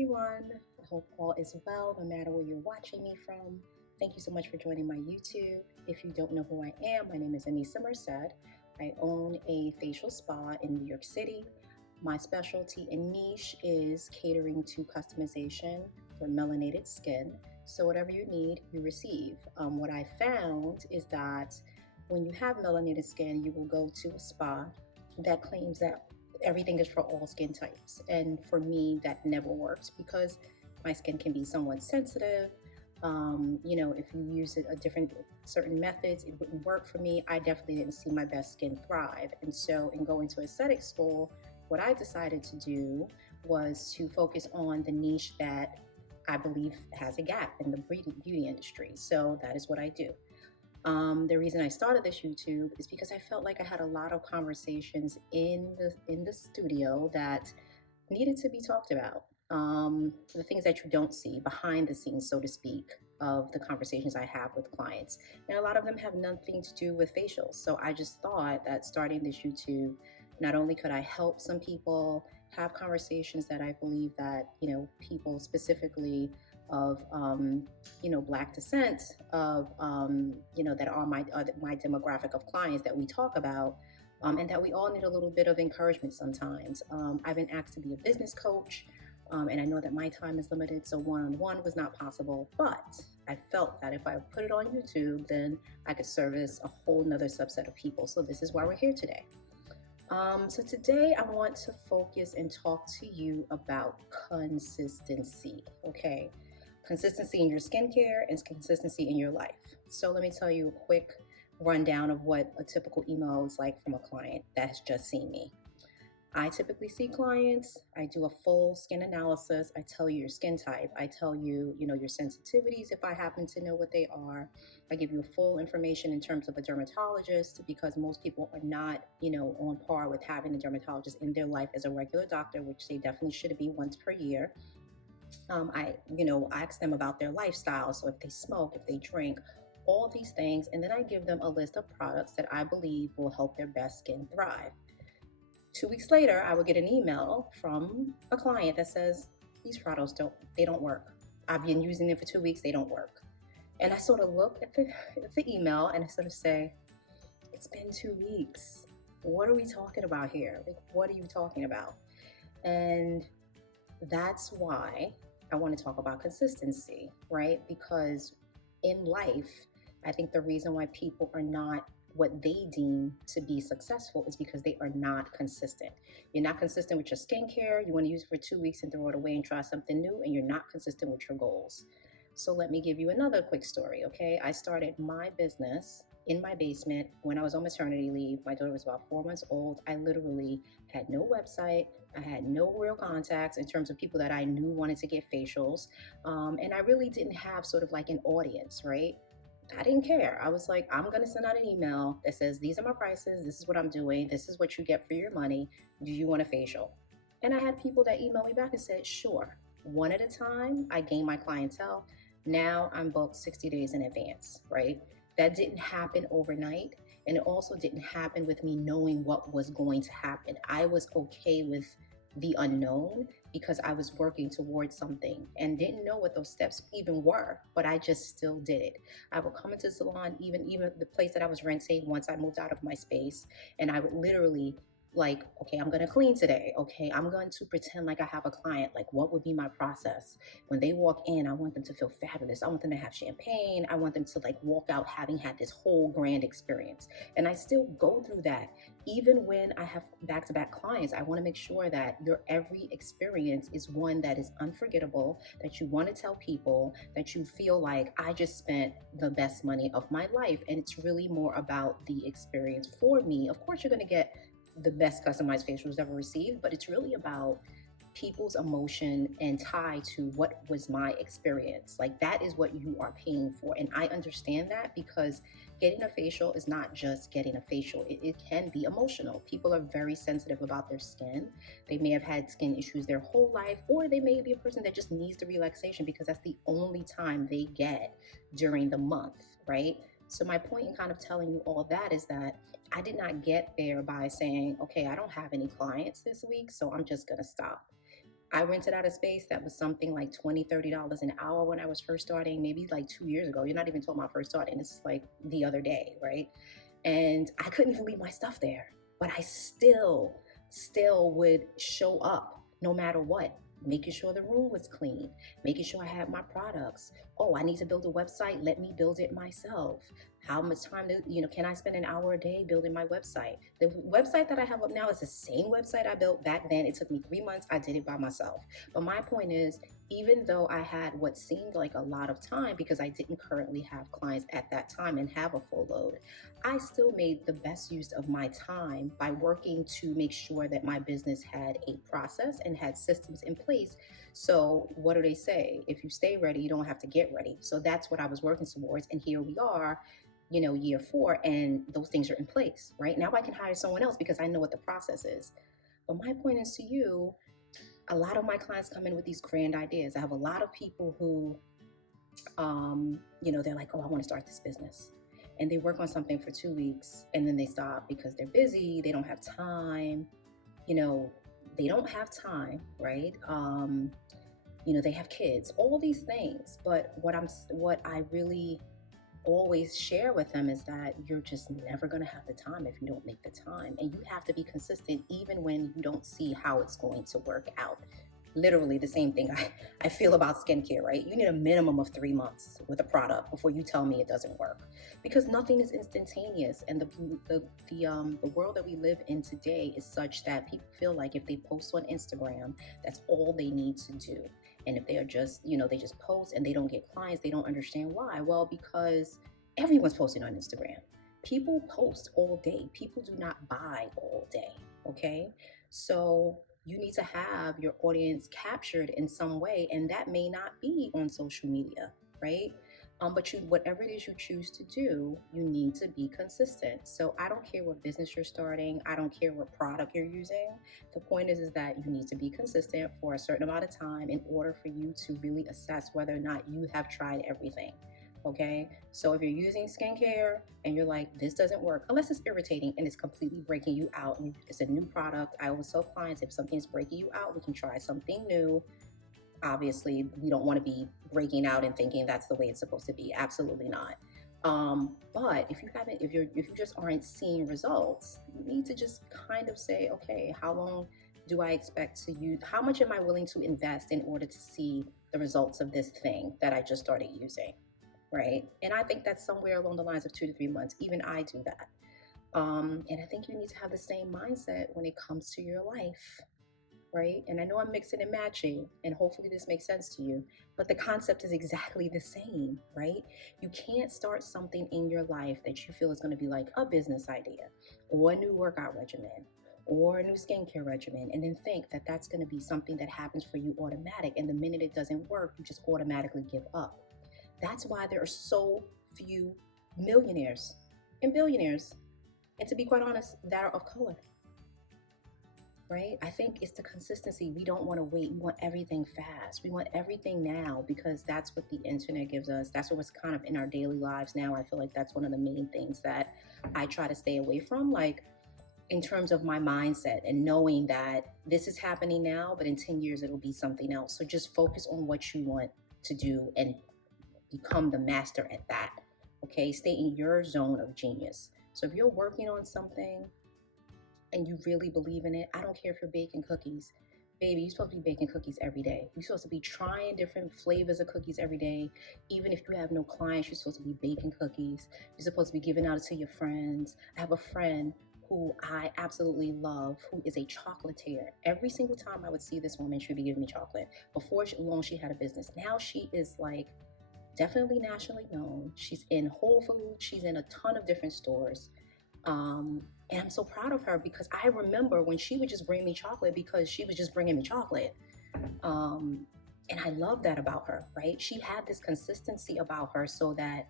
everyone. I hope all is well no matter where you're watching me from. Thank you so much for joining my YouTube. If you don't know who I am, my name is Aneesah Merced. I own a facial spa in New York City. My specialty and niche is catering to customization for melanated skin. So whatever you need, you receive. What I found is that when you have melanated skin, you will go to a spa that claims that everything is for all skin types. And for me, that never works because my skin can be somewhat sensitive. If you use a different certain methods, it wouldn't work for me. I definitely didn't see my best skin thrive. And so in going to aesthetic school, what I decided to do was to focus on the niche that I believe has a gap in the beauty industry. So that is what I do. The reason I started this YouTube is because I felt like I had a lot of conversations in the studio that needed to be talked about. The things that you don't see behind the scenes, so to speak, of the conversations I have with clients. And a lot of them have nothing to do with facials. So I just thought that starting this YouTube, not only could I help some people have conversations that I believe that, people specifically of Black descent, of that are my demographic of clients that we talk about, and that we all need a little bit of encouragement sometimes. I've been asked to be a business coach, and I know that my time is limited, so one-on-one was not possible. But I felt that if I put it on YouTube, then I could service a whole nother subset of people. So this is why we're here today. So today I want to focus and talk to you about consistency. Okay. Consistency in your skincare and consistency in your life. So let me tell you a quick rundown of what a typical email is like from a client that has just seen me. I typically see clients, I do a full skin analysis, I tell you your skin type, I tell you, your sensitivities if I happen to know what they are. I give you full information in terms of a dermatologist because most people are not, on par with having a dermatologist in their life as a regular doctor, which they definitely should be once per year. I ask them about their lifestyle. So if they smoke, if they drink, all these things. And then I give them a list of products that I believe will help their best skin thrive. 2 weeks later, I will get an email from a client that says, these products don't work. I've been using them for 2 weeks. They don't work. And I sort of look at the email and I sort of say, it's been 2 weeks. What are we talking about here? Like, what are you talking about? And that's why I want to talk about consistency, right? Because in life, I think the reason why people are not what they deem to be successful is because they are not consistent. You're not consistent with your skincare. You want to use it for 2 weeks and throw it away and try something new, and you're not consistent with your goals. So let me give you another quick story, okay? I started my business in my basement when I was on maternity leave. My daughter was about 4 months old. I literally had no website. I had no real contacts in terms of people that I knew wanted to get facials. And I really didn't have sort of like an audience, right? I didn't care. I was like, I'm going to send out an email that says, these are my prices. This is what I'm doing. This is what you get for your money. Do you want a facial? And I had people that emailed me back and said, sure. One at a time, I gained my clientele. Now I'm booked 60 days in advance, right? That didn't happen overnight. And it also didn't happen with me knowing what was going to happen. I was okay with the unknown because I was working towards something and didn't know what those steps even were, but I just still did it. I would come into the salon, even the place that I was renting once I moved out of my space, and I would literally like, okay, I'm going to clean today. Okay, I'm going to pretend like I have a client. Like, what would be my process? When they walk in, I want them to feel fabulous. I want them to have champagne. I want them to like walk out having had this whole grand experience. And I still go through that. Even when I have back-to-back clients, I want to make sure that your every experience is one that is unforgettable, that you want to tell people, that you feel like I just spent the best money of my life. And it's really more about the experience for me. Of course, you're going to get the best customized facials ever received, but it's really about people's emotion and tie to what was my experience. Like, that is what you are paying for. And I understand that because getting a facial is not just getting a facial. It can be emotional. People are very sensitive about their skin. They may have had skin issues their whole life, or they may be a person that just needs the relaxation because that's the only time they get during the month, right? So my point in kind of telling you all that is that I did not get there by saying, okay, I don't have any clients this week, so I'm just going to stop. I rented out a space that was something like $20, $30 an hour when I was first starting, maybe like 2 years ago. You're not even talking about first starting. This is like the other day, right? And I couldn't even leave my stuff there, but I still would show up no matter what, making sure the room was clean, making sure I had my products. Oh, I need to build a website. Let me build it myself. How much time can I spend an hour a day building my website? The website that I have up now is the same website I built back then. It took me 3 months. I did it by myself. But my point is, even though I had what seemed like a lot of time because I didn't currently have clients at that time and have a full load, I still made the best use of my time by working to make sure that my business had a process and had systems in place. So what do they say? If you stay ready, you don't have to get ready. So that's what I was working towards. And here we are, year 4, and those things are in place, right? Now I can hire someone else because I know what the process is. But my point is to you, a lot of my clients come in with these grand ideas. I have a lot of people who, they're like, oh, I want to start this business. And they work on something for 2 weeks and then they stop because they're busy. They don't have time. They don't have time, right? They have kids, all these things. But what I really always share with them is that you're just never going to have the time if you don't make the time. And you have to be consistent even when you don't see how it's going to work out. Literally the same thing I feel about skincare, right? You need a minimum of 3 months with a product before you tell me it doesn't work, because nothing is instantaneous. And the world that we live in today is such that people feel like if they post on Instagram, that's all they need to do. And if they are just, they just post and they don't get clients, they don't understand why. Well, because everyone's posting on Instagram. People post all day. People do not buy all day, okay? So you need to have your audience captured in some way, and that may not be on social media, right? But whatever it is you choose to do, you need to be consistent. So I don't care what business you're starting. I don't care what product you're using. The point is that you need to be consistent for a certain amount of time in order for you to really assess whether or not you have tried everything. Okay, so if you're using skincare and you're like, this doesn't work, unless it's irritating and it's completely breaking you out, and it's a new product. I always tell clients, if something is breaking you out, we can try something new. Obviously, we don't want to be breaking out and thinking that's the way it's supposed to be. Absolutely not. But if you just aren't seeing results, you need to just kind of say, okay, how long do I expect to use? How much am I willing to invest in order to see the results of this thing that I just started using? Right? And I think that's somewhere along the lines of 2 to 3 months. Even I do that. And I think you need to have the same mindset when it comes to your life, right? And I know I'm mixing and matching, and hopefully this makes sense to you, but the concept is exactly the same, right? You can't start something in your life that you feel is going to be like a business idea or a new workout regimen or a new skincare regimen, and then think that that's going to be something that happens for you automatic. And the minute it doesn't work, you just automatically give up. That's why there are so few millionaires and billionaires, and to be quite honest, that are of color, right? I think it's the consistency. We don't want to wait. We want everything fast. We want everything now because that's what the internet gives us. That's what's kind of in our daily lives now. I feel like that's one of the main things that I try to stay away from, like in terms of my mindset and knowing that this is happening now, but in 10 years, it'll be something else. So just focus on what you want to do and become the master at that, okay? Stay in your zone of genius. So if you're working on something and you really believe in it, I don't care if you're baking cookies. Baby, you're supposed to be baking cookies every day. You're supposed to be trying different flavors of cookies every day. Even if you have no clients, you're supposed to be baking cookies. You're supposed to be giving out to your friends. I have a friend who I absolutely love, who is a chocolatier. Every single time I would see this woman, she would be giving me chocolate. Before long, she had a business. Now she is like definitely nationally known. She's in Whole Foods. She's in a ton of different stores. And I'm so proud of her because I remember when she would just bring me chocolate because she was just bringing me chocolate. And I love that about her, right? She had this consistency about her so that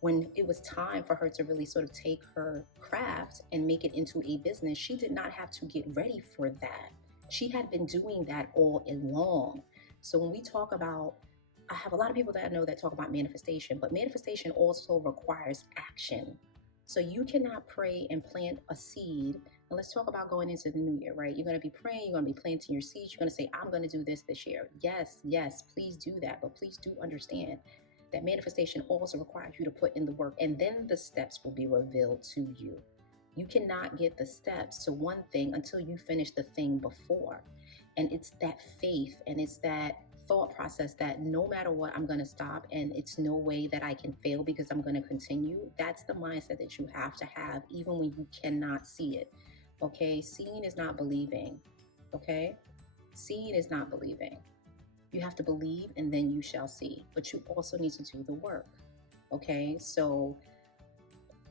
when it was time for her to really sort of take her craft and make it into a business, she did not have to get ready for that. She had been doing that all along. So when we talk about, I have a lot of people that I know that talk about manifestation, but manifestation also requires action. So you cannot pray and plant a seed And let's talk about going into the new year, right? You're going to be praying, you're going to be planting your seeds, you're going to say, I'm going to do this year. Yes, yes, please do that. But please do understand that manifestation also requires you to put in the work, and then the steps will be revealed to you. You cannot get the steps to one thing until you finish the thing before. And it's that faith and it's that thought process that no matter what, I'm going to stop, and it's no way that I can fail because I'm going to continue. That's the mindset that you have to have, even when you cannot see it. Okay? Seeing is not believing. Okay? Seeing is not believing. You have to believe and then you shall see. But you also need to do the work. Okay? So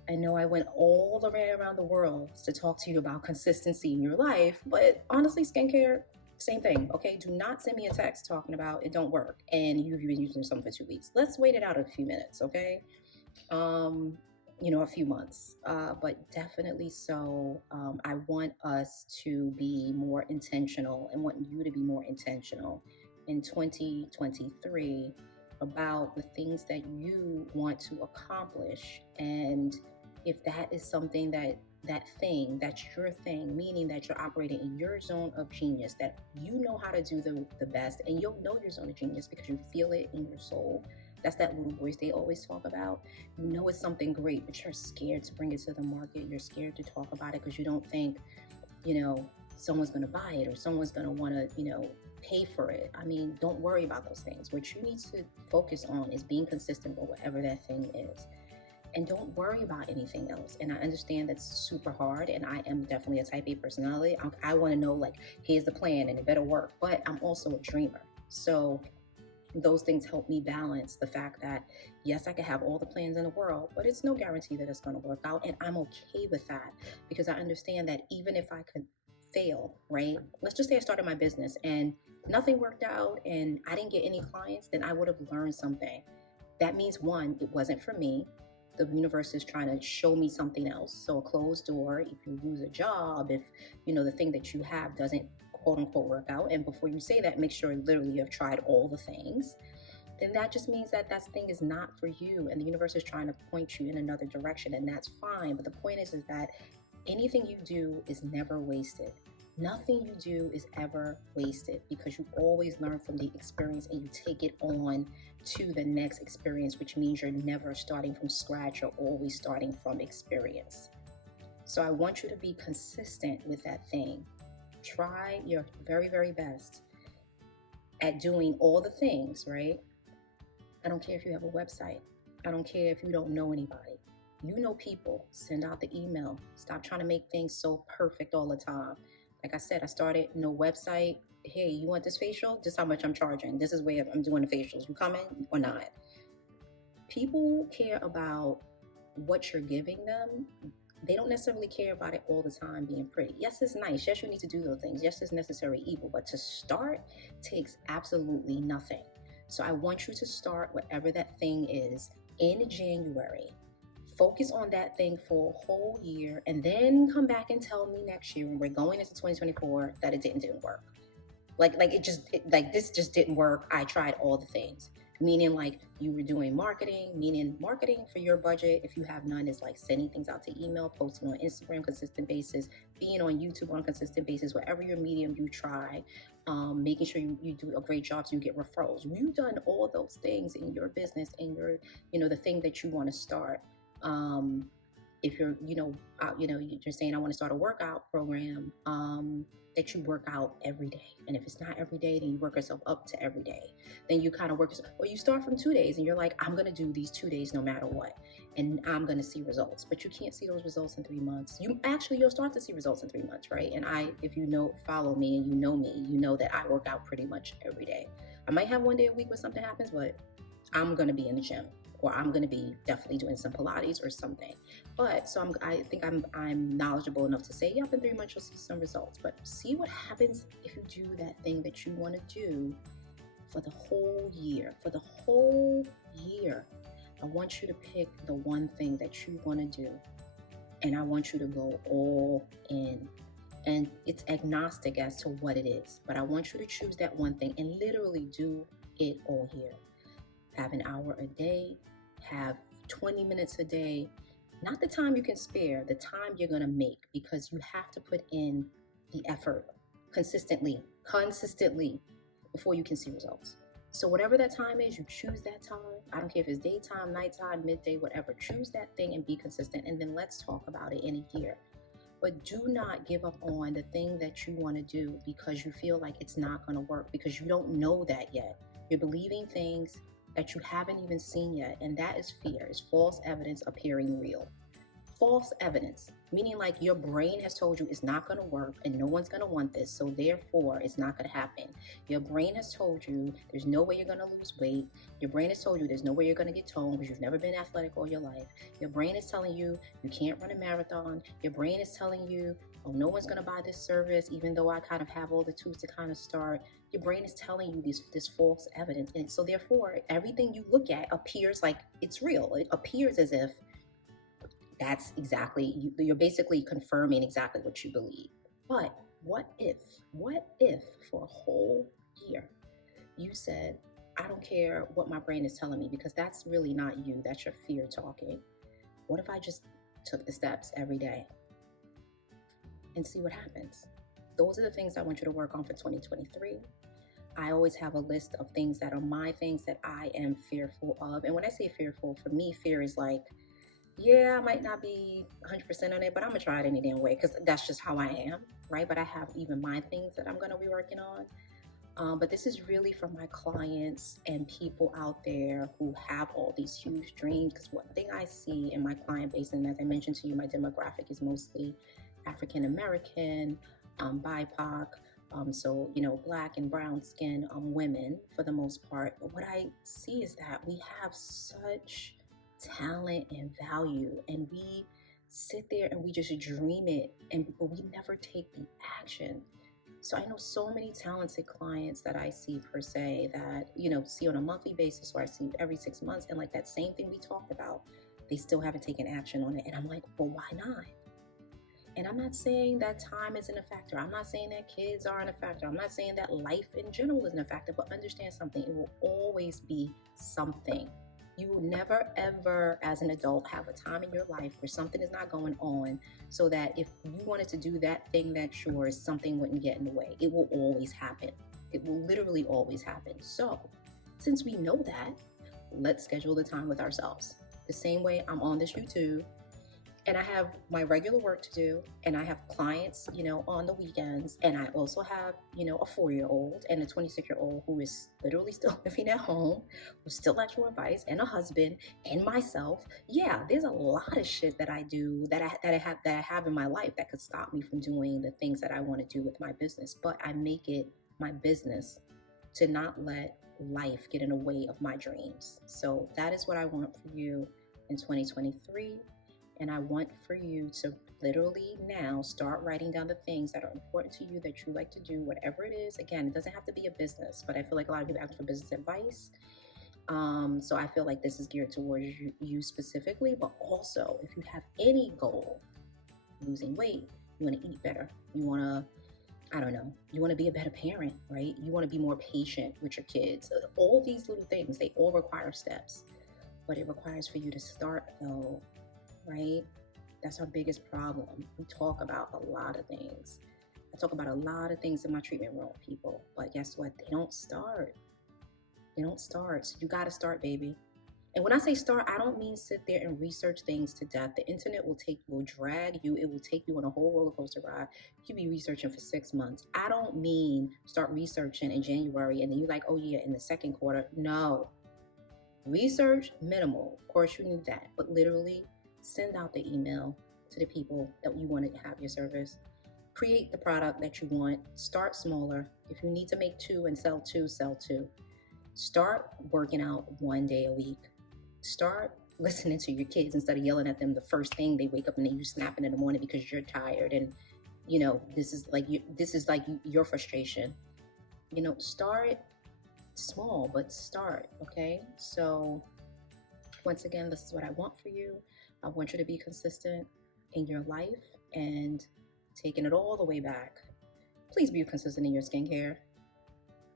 I know I went all the way around the world to talk to you about consistency in your life, but honestly, skincare, same thing. Okay? Do not send me a text talking about it don't work and you've been using something for 2 weeks. Let's wait it out a few minutes. Okay? A few months, but definitely so. I want us to be more intentional and want you to be more intentional in 2023 about the things that you want to accomplish. And if that is something that's your thing, meaning that you're operating in your zone of genius, that you know how to do the best, and you'll know your zone of genius because you feel it in your soul. That's that little voice they always talk about. You know it's something great, but you're scared to bring it to the market. You're scared to talk about it because you don't think, someone's going to buy it or someone's going to want to, pay for it. I mean, don't worry about those things. What you need to focus on is being consistent with whatever that thing is. And don't worry about anything else. And I understand that's super hard. And I am definitely a type A personality. I want to know, here's the plan and it better work. But I'm also a dreamer. So those things help me balance the fact that, yes, I could have all the plans in the world, but it's no guarantee that it's going to work out. And I'm okay with that because I understand that even if I could fail, right? Let's just say I started my business and nothing worked out and I didn't get any clients, then I would have learned something. That means, one, it wasn't for me. The universe is trying to show me something else. So a closed door, if you lose a job, if, the thing that you have doesn't quote unquote work out. And before you say that, make sure literally you have tried all the things. Then that just means that thing is not for you. And the universe is trying to point you in another direction. And that's fine. But the point is that anything you do is never wasted. Nothing you do is ever wasted because you always learn from the experience and you take it on to the next experience, which means you're never starting from scratch. You're always starting from experience. So I want you to be consistent with that thing. Try your very, very best at doing all the things, right? I don't care if you have a website. I don't care if you don't know anybody. You know people. Send out the email. Stop trying to make things so perfect all the time. Like I said, I started no website. Hey, you want this facial? This is how much I'm charging. This is where I'm doing the facials. You coming or not? People care about what you're giving them. They don't necessarily care about it all the time being pretty. Yes, it's nice. Yes, you need to do those things. Yes, it's necessary evil. But to start takes absolutely nothing. So I want you to start whatever that thing is in January. Focus on that thing for a whole year and then come back and tell me next year when we're going into 2024 that it didn't work. This just didn't work. I tried all the things. Meaning you were doing marketing for your budget. If you have none, is sending things out to email, posting on Instagram consistent basis, being on YouTube on a consistent basis, whatever your medium you try, making sure you do a great job so you get referrals. You've done all those things in your business and your, the thing that you want to start. If you're, you're saying I want to start a workout program, that you work out every day. And if it's not every day, then you work yourself up to every day. Then you kind of work yourself, or you start from 2 days and you're like, I'm going to do these 2 days no matter what. And I'm going to see results, but you can't see those results in 3 months. You'll start to see results in 3 months, right? And if follow me and you know me, you know that I work out pretty much every day. I might have 1 day a week where something happens, but I'm going to be in the gym. Or I'm going to be definitely doing some Pilates or something. But so I think I'm knowledgeable enough to say, yep, in 3 months you'll see some results. But see what happens if you do that thing that you want to do for the whole year. For the whole year, I want you to pick the one thing that you want to do. And I want you to go all in. And it's agnostic as to what it is. But I want you to choose that one thing and literally do it all year. Have an hour a day, have 20 minutes a day, Not the time you can spare, the time you're going to make, because you have to put in the effort consistently before you can see results. So whatever that time is, you choose that time. I don't care if it's daytime, nighttime, midday, whatever. Choose that thing and be consistent. And then let's talk about it in a year. But do not give up on the thing that you want to do because you feel like it's not going to work, because you don't know that yet. You're believing things that you haven't even seen yet. And that is fear. It's false evidence appearing real. False evidence, meaning like your brain has told you it's not going to work and no one's going to want this, so therefore it's not going to happen. Your brain has told you there's no way you're going to lose weight. Your brain has told you there's no way you're going to get toned because you've never been athletic all your life. Your brain is telling you you can't run a marathon. Your brain is telling you, oh, no one's going to buy this service even though I kind of have all the tools to kind of start. Your brain is telling you this false evidence, and so therefore everything you look at appears like it's real. It appears as if that's exactly, you're basically confirming exactly what you believe. But what if for a whole year you said, I don't care what my brain is telling me, because that's really not you, that's your fear talking. What if I just took the steps every day and see what happens? Those are the things I want you to work on for 2023. I always have a list of things that are my things that I am fearful of. And when I say fearful, for me, fear is like, yeah, I might not be 100% on it, but I'm going to try it any damn way because that's just how I am, right? But I have even my things that I'm going to be working on. But this is really for my clients and people out there who have all these huge dreams, because one thing I see in my client base, and as I mentioned to you, my demographic is mostly African American, BIPOC, so, Black and brown skin women for the most part. But what I see is that we have such talent and value, and we sit there and we just dream it, but we never take the action. So I know so many talented clients that I see per se that, see on a monthly basis, or I see every 6 months, and like that same thing we talked about, they still haven't taken action on it. And I'm like, well, why not? And I'm not saying that time isn't a factor. I'm not saying that kids aren't a factor. I'm not saying that life in general isn't a factor, but understand something. It will always be something. You will never, ever, as an adult, have a time in your life where something is not going on, so that if you wanted to do that thing that's yours, something wouldn't get in the way. It will always happen. It will literally always happen. So, since we know that, let's schedule the time with ourselves. The same way I'm on this YouTube, and I have my regular work to do, and I have clients, on the weekends, and I also have, a 4-year-old and a 26-year-old who is literally still living at home, with still actual advice, and a husband, and myself. Yeah, there's a lot of shit that I do that I have in my life that could stop me from doing the things that I want to do with my business. But I make it my business to not let life get in the way of my dreams. So that is what I want for you in 2023. And I want for you to literally now start writing down the things that are important to you, that you like to do, whatever it is. Again, it doesn't have to be a business, but I feel like a lot of people ask for business advice. So I feel like this is geared towards you specifically, but also if you have any goal, losing weight, you want to eat better, you want to, you want to be a better parent, right? You want to be more patient with your kids. All these little things, they all require steps, but it requires for you to start though. Right? That's our biggest problem. We talk about a lot of things. I talk about a lot of things in my treatment room, people. But guess what? They don't start. So you got to start, baby. And when I say start, I don't mean sit there and research things to death. The internet will drag you. It will take you on a whole roller coaster ride. You'll be researching for 6 months. I don't mean start researching in January and then you're like, oh yeah, in the second quarter. No. Research minimal. Of course, you need that. But literally, send out the email to the people that you want to have your service. Create the product that you want. Start smaller. If you need to make 2 and sell 2, sell 2. Start working out 1 day a week. Start listening to your kids instead of yelling at them the first thing they wake up and then you snapping in the morning because you're tired, and this is like your frustration. Start small, but start. Okay, so once again, this is what I want for you. I want you to be consistent in your life, and taking it all the way back, please be consistent in your skincare.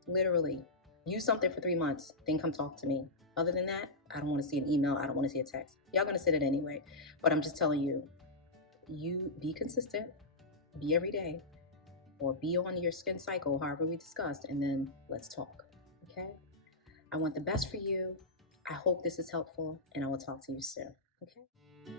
Literally, use something for 3 months, then come talk to me. Other than that, I don't want to see an email. I don't want to see a text. Y'all going to send it anyway. But I'm just telling you, you be consistent, be every day, or be on your skin cycle, however we discussed, and then let's talk. Okay? I want the best for you. I hope this is helpful, and I will talk to you soon. Okay?